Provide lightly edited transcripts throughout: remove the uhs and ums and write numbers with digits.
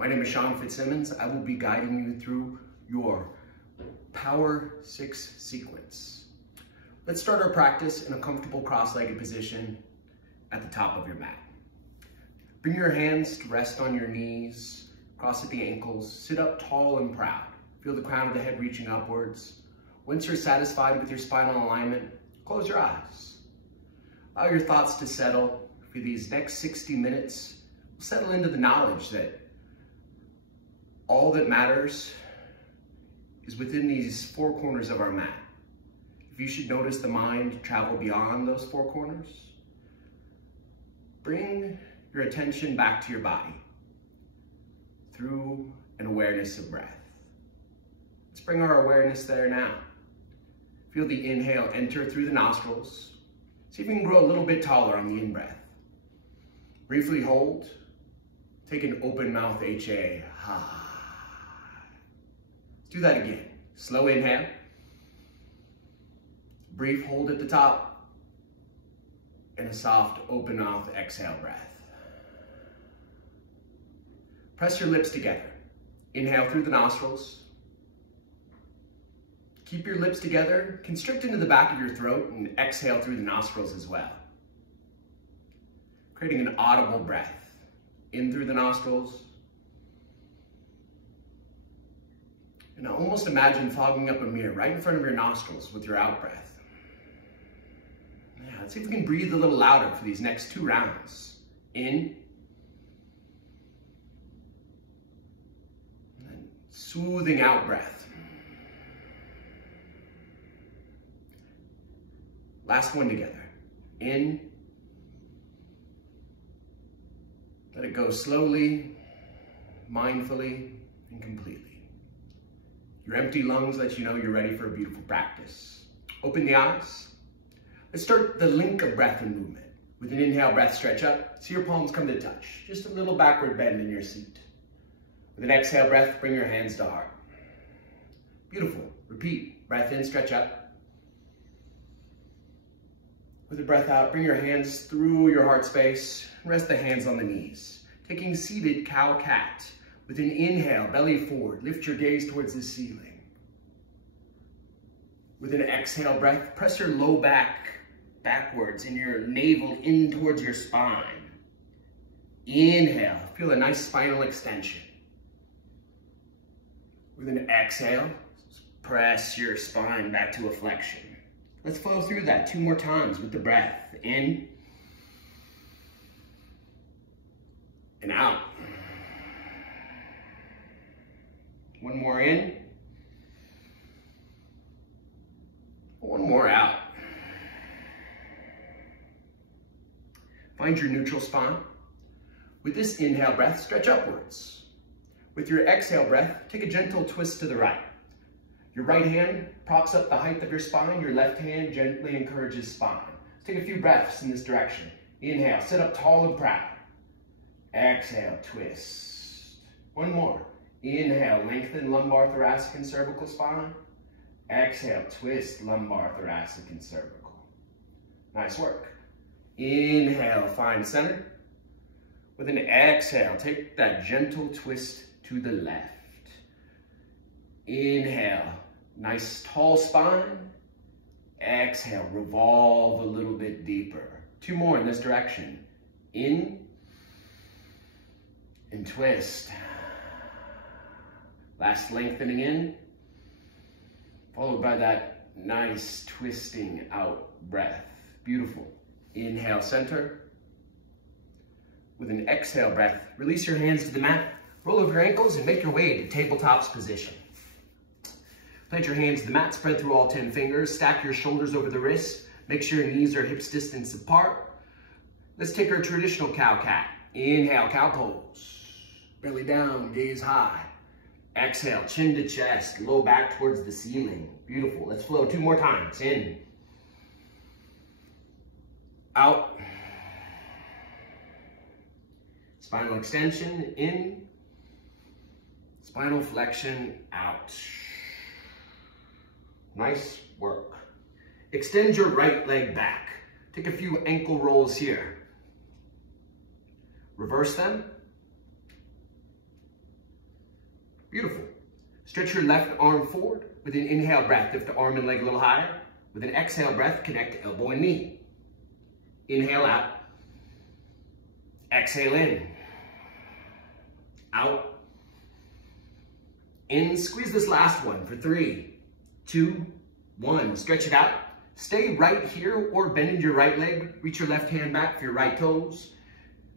My name is Sean Fitzsimmons. I will be guiding you through your Power 6 sequence. Let's start our practice in a comfortable cross-legged position at the top of your mat. Bring your hands to rest on your knees, cross at the ankles, sit up tall and proud. Feel the crown of the head reaching upwards. Once you're satisfied with your spinal alignment, close your eyes. Allow your thoughts to settle. For these next 60 minutes, settle into the knowledge that all that matters is within these four corners of our mat. If you should notice the mind travel beyond those four corners, bring your attention back to your body through an awareness of breath. Let's bring our awareness there now. Feel the inhale enter through the nostrils. See if you can grow a little bit taller on the in-breath. Briefly hold. Take an open mouth HA. Ha. Let's do that again. Slow inhale. Brief hold at the top. And a soft open mouth exhale breath. Press your lips together. Inhale through the nostrils. Keep your lips together, constrict into the back of your throat, and exhale through the nostrils as well. Creating an audible breath. In through the nostrils. And now almost imagine fogging up a mirror right in front of your nostrils with your out breath. Yeah, let's see if we can breathe a little louder for these next 2 rounds. In. And then soothing out breath. Last one together. In. Let it go slowly, mindfully, and completely. Your empty lungs let you know you're ready for a beautiful practice. Open the eyes. Let's start the link of breath and movement. With an inhale, breath stretch up. See your palms come to touch. Just a little backward bend in your seat. With an exhale breath, bring your hands to heart. Beautiful. Repeat. Breath in, stretch up. With a breath out, bring your hands through your heart space. Rest the hands on the knees. Taking seated cow-cat. With an inhale, belly forward. Lift your gaze towards the ceiling. With an exhale breath, press your low back backwards and your navel in towards your spine. Inhale, feel a nice spinal extension. With an exhale, press your spine back to a flexion. Let's flow through that 2 more times with the breath. In. And out. One more in. One more out. Find your neutral spine. With this inhale breath, stretch upwards. With your exhale breath, take a gentle twist to the right. Your right hand props up the height of your spine. Your left hand gently encourages spine. Let's take a few breaths in this direction. Inhale, sit up tall and proud. Exhale, twist. One more. Inhale, lengthen lumbar, thoracic, and cervical spine. Exhale, twist lumbar, thoracic, and cervical. Nice work. Inhale, find center. With an exhale, take that gentle twist to the left. Inhale, nice tall spine. Exhale, revolve a little bit deeper. 2 more in this direction. In and twist. Last lengthening in, followed by that nice twisting out breath. Beautiful. Inhale, center. With an exhale breath, release your hands to the mat, roll over your ankles, and make your way to tabletops position. Plant your hands to the mat, spread through all 10 fingers, stack your shoulders over the wrists, make sure your knees are hips distance apart. Let's take our traditional cow-cat. Inhale, cow pose. Belly down, gaze high. Exhale, chin to chest, low back towards the ceiling. Beautiful. Let's flow 2 more times. In. Out. Spinal extension, in. Spinal flexion, out. Nice work. Extend your right leg back. Take a few ankle rolls here. Reverse them. Beautiful. Stretch your left arm forward. With an inhale breath, lift the arm and leg a little higher. With an exhale breath, connect elbow and knee. Inhale out. Exhale in. Out. In. Squeeze this last one for 3, 2, 1. Stretch it out. Stay right here or bend your right leg. Reach your left hand back for your right toes.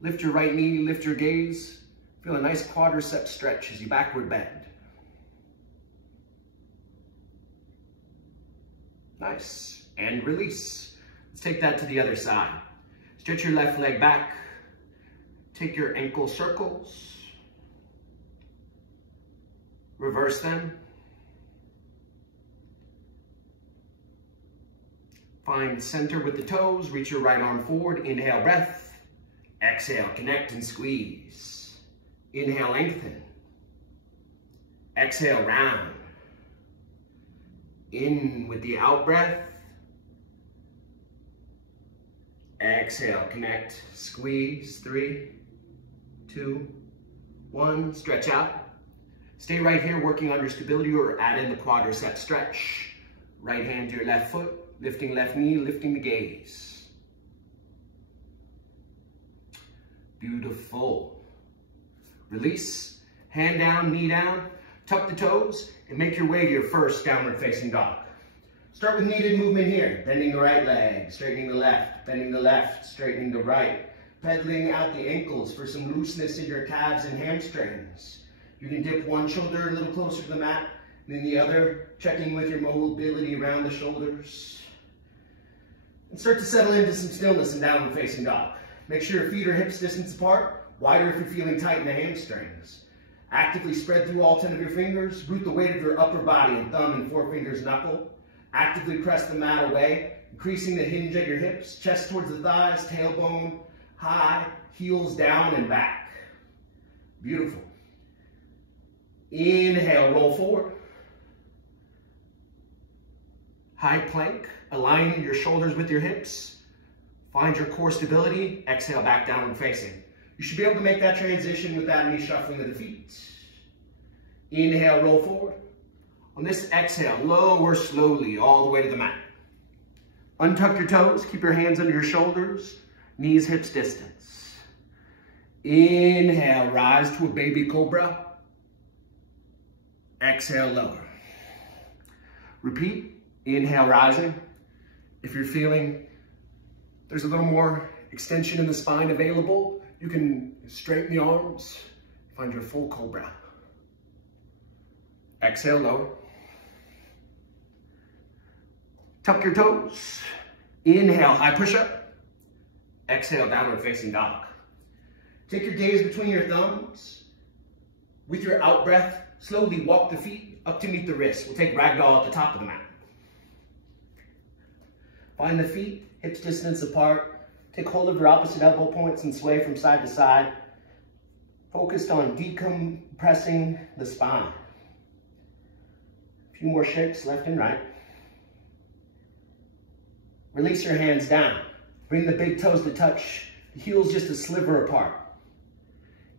Lift your right knee, lift your gaze. Feel a nice quadricep stretch as you backward bend. Nice. And release. Let's take that to the other side. Stretch your left leg back. Take your ankle circles. Reverse them. Find center with the toes. Reach your right arm forward. Inhale, breath. Exhale, connect and squeeze. Inhale, lengthen. Exhale, round. In with the out breath. Exhale, connect, squeeze. 3, 2, 1. Stretch out. Stay right here working on your stability or add in the quadricep stretch. Right hand to your left foot, lifting left knee, lifting the gaze. Beautiful. Release, hand down, knee down, tuck the toes, and make your way to your first downward facing dog. Start with needed movement here, bending the right leg, straightening the left, bending the left, straightening the right, pedaling out the ankles for some looseness in your calves and hamstrings. You can dip one shoulder a little closer to the mat than the other, checking with your mobility around the shoulders. And start to settle into some stillness in downward facing dog. Make sure your feet are hips distance apart, wider if you're feeling tight in the hamstrings. Actively spread through all 10 of your fingers, root the weight of your upper body and thumb and forefingers knuckle. Actively press the mat away, increasing the hinge at your hips, chest towards the thighs, tailbone high, heels down and back. Beautiful. Inhale, roll forward. High plank, align your shoulders with your hips. Find your core stability. Exhale, back downward facing. You should be able to make that transition without any shuffling of the feet. Inhale, roll forward. On this exhale, lower slowly all the way to the mat. Untuck your toes, keep your hands under your shoulders, knees hips distance. Inhale, rise to a baby cobra. Exhale, lower. Repeat, inhale, rising. If you're feeling there's a little more extension in the spine available, you can straighten the arms, find your full cobra. Exhale, lower. Tuck your toes. Inhale, high push-up. Exhale, downward facing dog. Take your gaze between your thumbs. With your out breath, slowly walk the feet up to meet the wrists. We'll take ragdoll at the top of the mat. Find the feet, hips distance apart. Take hold of your opposite elbow points and sway from side to side. Focused on decompressing the spine. A few more shakes left and right. Release your hands down. Bring the big toes to touch, the heels just a sliver apart.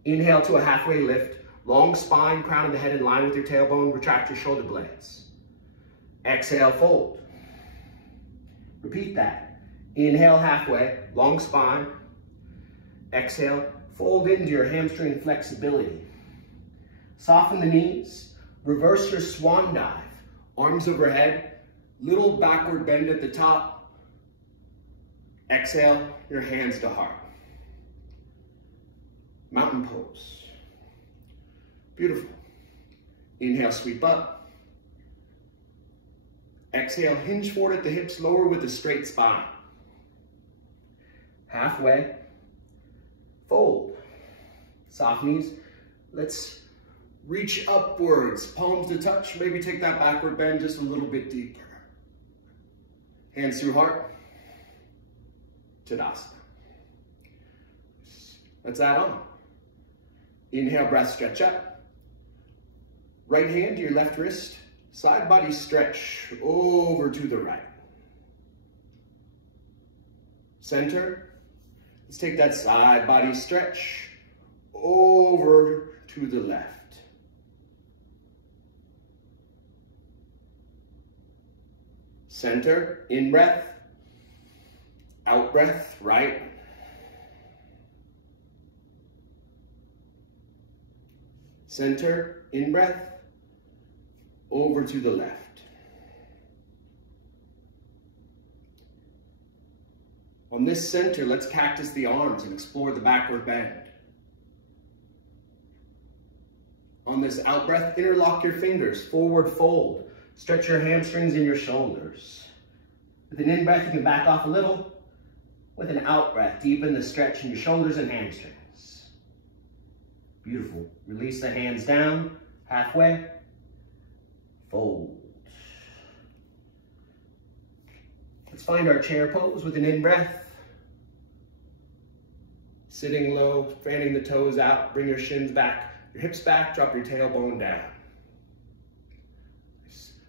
Inhale to a halfway lift. Long spine, crown of the head in line with your tailbone. Retract your shoulder blades. Exhale, fold. Repeat that. Inhale halfway, long spine. Exhale, fold into your hamstring flexibility. Soften the knees. Reverse your swan dive. Arms overhead. Little backward bend at the top. Exhale, your hands to heart. Mountain pose. Beautiful. Inhale, sweep up. Exhale, hinge forward at the hips, lower with a straight spine. Halfway, fold. Soft knees. Let's reach upwards, palms to touch. Maybe take that backward bend just a little bit deeper. Hands through heart. Tadasana. Let's add on. Inhale, breath, stretch up. Right hand to your left wrist. Side body stretch over to the right. Center. Let's take that side body stretch over to the left. Center, in breath, out breath, right. Center, in breath, over to the left. On this center, let's cactus the arms and explore the backward bend. On this out breath, interlock your fingers, forward fold. Stretch your hamstrings and your shoulders. With an in breath, you can back off a little. With an out breath, deepen the stretch in your shoulders and hamstrings. Beautiful. Release the hands down, halfway. Fold. Let's find our chair pose with an in breath. Sitting low, fanning the toes out, bring your shins back, your hips back, drop your tailbone down.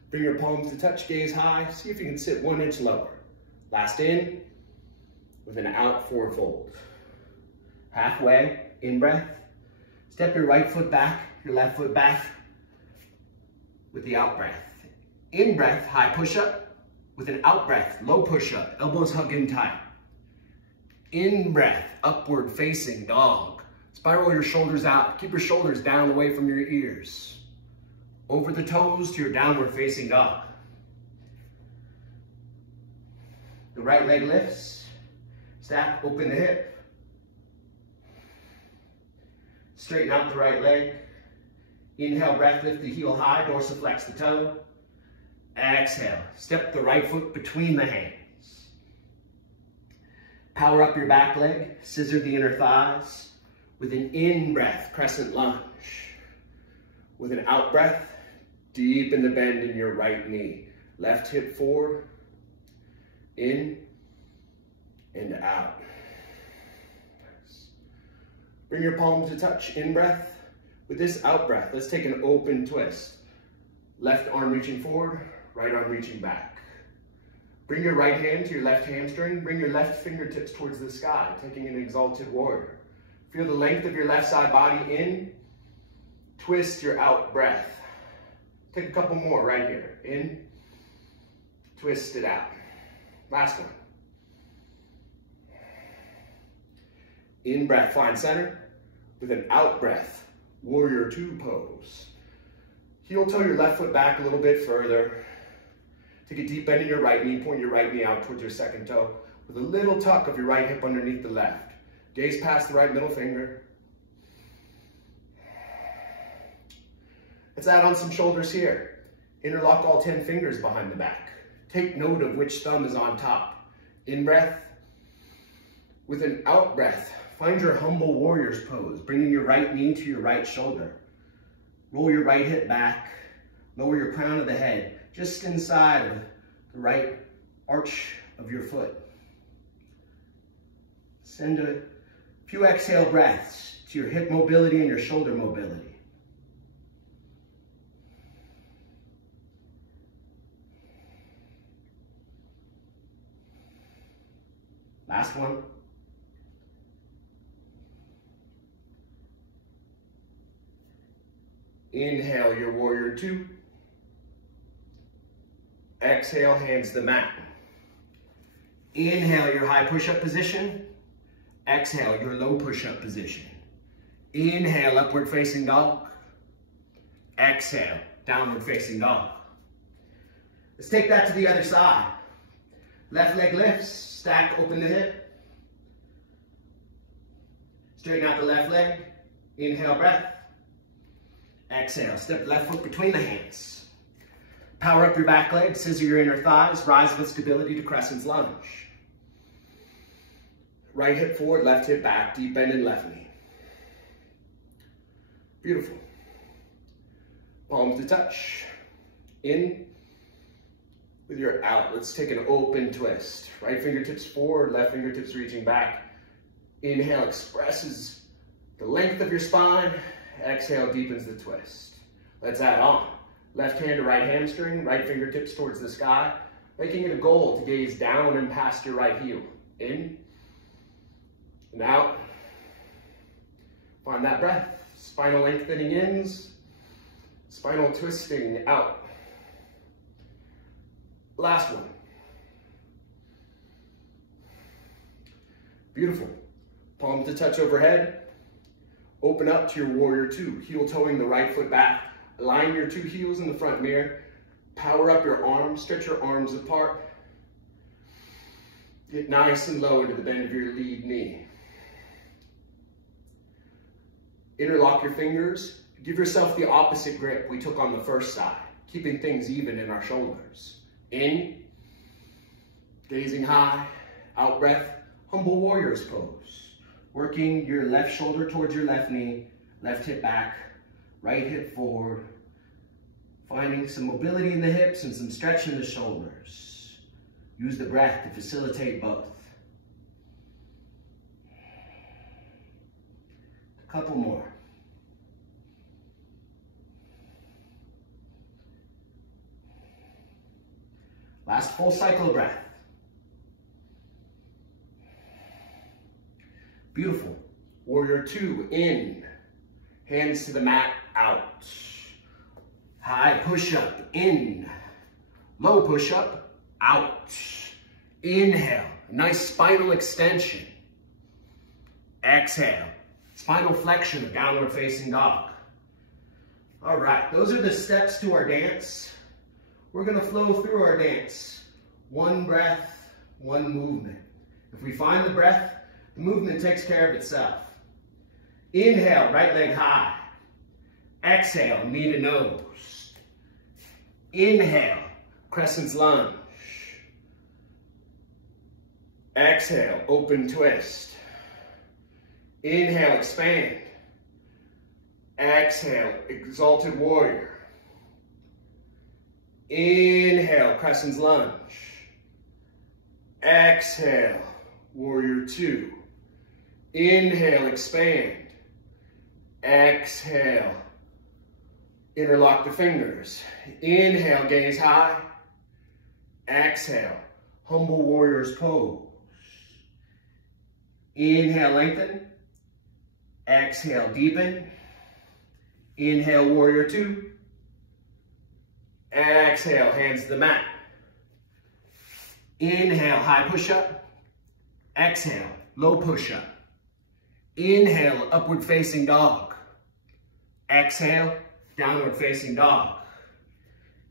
Bring your palms to touch, gaze high, see if you can sit 1 inch lower. Last in, with an out, forward fold. Halfway, in breath, step your right foot back, your left foot back, with the out breath. In breath, high push-up, with an out breath, low push-up, elbows hug in tight. In breath, upward facing dog. Spiral your shoulders out. Keep your shoulders down away from your ears. Over the toes to your downward facing dog. The right leg lifts. Stack, open the hip. Straighten out the right leg. Inhale, breath, lift the heel high, dorsiflex the toe. Exhale, step the right foot between the hands. Power up your back leg, scissor the inner thighs. With an in breath, crescent lunge. With an out breath, deepen the bend in your right knee. Left hip forward, in and out. Bring your palms to touch, in breath. With this out breath, let's take an open twist. Left arm reaching forward, right arm reaching back. Bring your right hand to your left hamstring. Bring your left fingertips towards the sky, taking an exalted warrior. Feel the length of your left side body in. Twist your out breath. Take a couple more right here. In, twist it out. Last one. In breath, find center. With an out breath, warrior two pose. Heel toe your left foot back a little bit further. Take a deep bend in your right knee, point your right knee out towards your second toe with a little tuck of your right hip underneath the left. Gaze past the right middle finger. Let's add on some shoulders here. Interlock all 10 fingers behind the back. Take note of which thumb is on top. In breath. With an out breath, find your humble warrior's pose, bringing your right knee to your right shoulder. Roll your right hip back, lower your crown of the head, just inside of the right arch of your foot. Send a few exhale breaths to your hip mobility and your shoulder mobility. Last one. Inhale your warrior two. Exhale, hands to the mat. Inhale your high push-up position. Exhale your low push-up position. Inhale, upward facing dog. Exhale, downward facing dog. Let's take that to the other side. Left leg lifts, stack, open the hip. Straighten out the left leg. Inhale, breath. Exhale, step left foot between the hands. Power up your back leg, scissor your inner thighs, rise with stability to crescent's lunge. Right hip forward, left hip back, deep bend in left knee. Beautiful. Palms to touch. In with your out. Let's take an open twist. Right fingertips forward, left fingertips reaching back. Inhale expresses the length of your spine. Exhale deepens the twist. Let's add on. Left hand to right hamstring, right fingertips towards the sky, making it a goal to gaze down and past your right heel. In and out. Find that breath. Spinal lengthening ins, spinal twisting out. Last one. Beautiful. Palm to touch overhead. Open up to your warrior two, heel toeing the right foot back. Align your two heels in the front mirror. Power up your arms, stretch your arms apart. Get nice and low into the bend of your lead knee. Interlock your fingers. Give yourself the opposite grip we took on the first side, keeping things even in our shoulders. In, gazing high, out breath, humble warrior's pose. Working your left shoulder towards your left knee, left hip back, right hip forward. Finding some mobility in the hips and some stretch in the shoulders. Use the breath to facilitate both. A couple more. Last full cycle of breath. Beautiful. Warrior two, in. Hands to the mat, out. High push-up, in. Low push-up, out. Inhale, nice spinal extension. Exhale, spinal flexion of downward facing dog. All right, those are the steps to our dance. We're gonna flow through our dance. One breath, one movement. If we find the breath, the movement takes care of itself. Inhale, right leg high. Exhale, knee to nose. Inhale, crescent's lunge. Exhale, open twist. Inhale, expand. Exhale, exalted warrior. Inhale, crescent's lunge. Exhale, warrior two. Inhale, expand. Exhale, interlock the fingers. Inhale, gaze high. Exhale, humble warrior's pose. Inhale, lengthen. Exhale, deepen. Inhale, warrior two. Exhale, hands to the mat. Inhale, high push-up. Exhale, low push-up. Inhale, upward facing dog. Exhale, downward facing dog.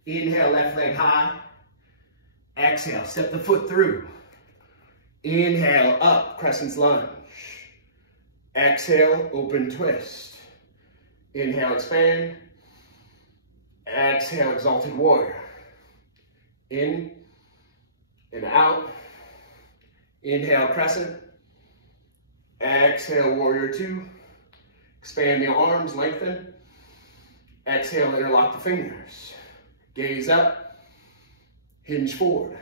Inhale, left leg high. Exhale, step the foot through. Inhale, up, crescent's lunge. Exhale, open twist. Inhale, expand. Exhale, exalted warrior. In and out. Inhale, crescent. Exhale, warrior two. Expand the arms, lengthen. Exhale, interlock the fingers. Gaze up. Hinge forward.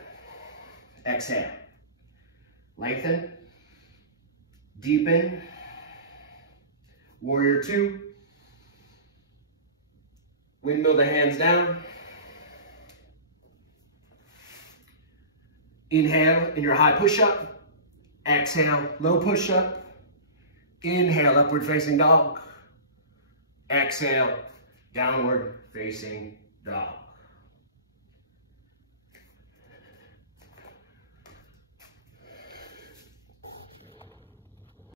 Exhale. Lengthen. Deepen. Warrior two. Windmill the hands down. Inhale in your high push-up. Exhale, low push-up. Inhale, upward facing dog. Exhale, downward facing dog.